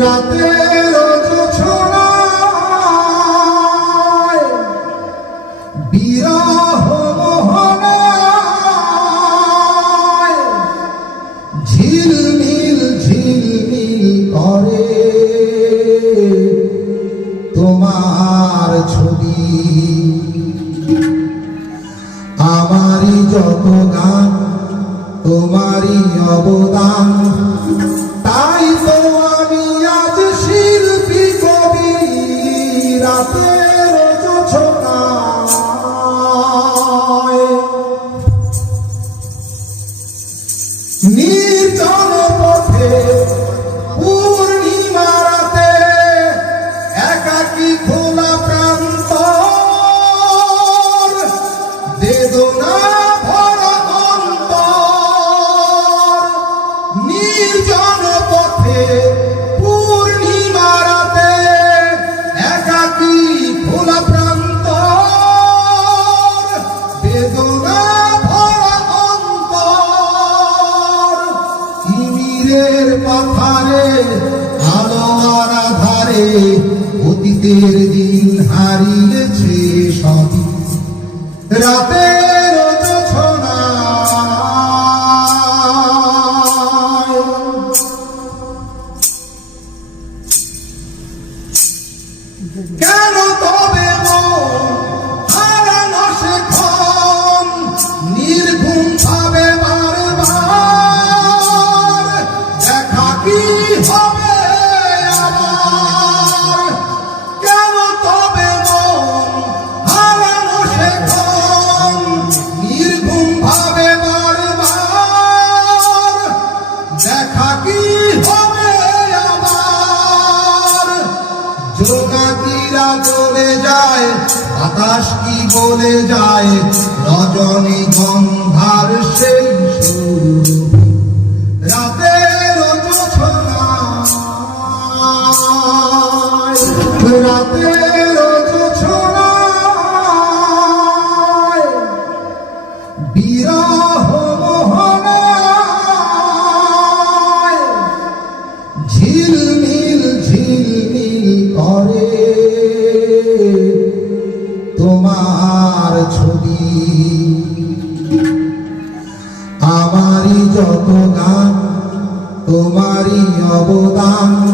রাতের জোছনায় বিরহ ঝিলমিল ঝিলমিল করে তোমার ছবি। আমারই যত গান তোমারই অবদান। আধারে অতীতের দিন হারিয়েছে সবই। রাতের বারবার দেখা কি আকাশ কি বলে যায়? রজনী গন্ধার সেই রাতে রাতের তোমার ছবি। আমারই যত গান তোমারই অবদান।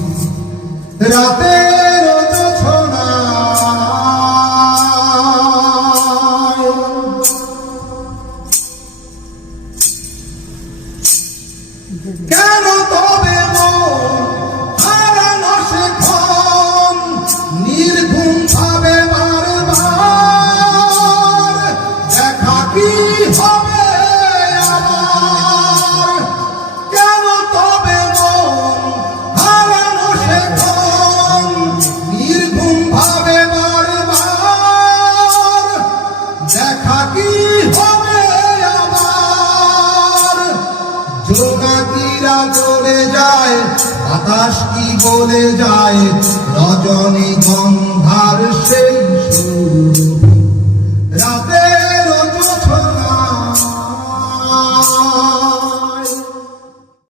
রাতের জোনাকিরা চলে যায় আকাশ কি বলে যায়? রজনীগন্ধার সেই